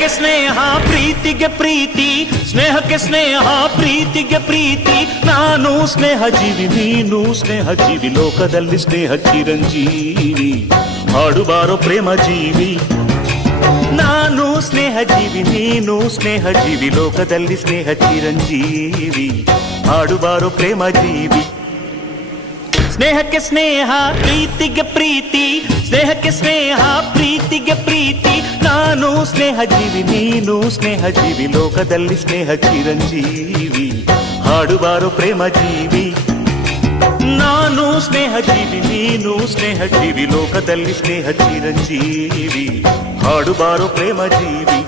ಸ್ನೇಹಕ್ಕೆ ಸ್ನೇಹ ಪ್ರೀತಿಗೆ ಪ್ರೀತಿ, ಸ್ನೇಹಕ್ಕೆ ಸ್ನೇಹ ಪ್ರೀತಿಗೆ ಪ್ರೀತಿ. ನಾನು ಸ್ನೇಹ ಜೀವಿ, ನೀನು ಸ್ನೇಹ ಜೀವಿ, ಲೋಕದಲ್ಲಿ ಸ್ನೇಹ ಚಿರಂಜೀವಿ. ಹಾಡುಬಾರೋ ಪ್ರೇಮ ಜೀವಿ. ನಾನು ಸ್ನೇಹ ಜೀವಿ, ನೀನು ಸ್ನೇಹ ಜೀವಿ, ಲೋಕದಲ್ಲಿ ಸ್ನೇಹ ಚಿರಂಜೀವಿ. ಹಾಡುಬಾರೋ ಪ್ರೇಮ ಜೀವಿ. ಸ್ನೇಹಕ್ಕೆ ಸ್ನೇಹ ಪ್ರೀತಿಗೆ ಪ್ರೀತಿ, ಸ್ನೇಹಕ್ಕೆ ಸ್ನೇಹ ಪ್ರೀತಿಗೆ ಪ್ರೀತಿ. ನಾನು ಸ್ನೇಹ ಜೀವಿ, ನೀನು ಸ್ನೇಹ ಜೀವಿ, ಲೋಕದಲ್ಲಿ ಸ್ನೇಹ ಚಿರಂಜೀವಿ. ಹಾಡುಬಾರೋ ಪ್ರೇಮ ಜೀವಿ. ನಾನು ಸ್ನೇಹ ಜೀವಿ, ನೀನು ಸ್ನೇಹ ಜೀವಿ, ಲೋಕದಲ್ಲಿ ಸ್ನೇಹ ಚಿರಂಜೀವಿ. ಹಾಡುಬಾರೋ ಪ್ರೇಮ ಜೀವಿ.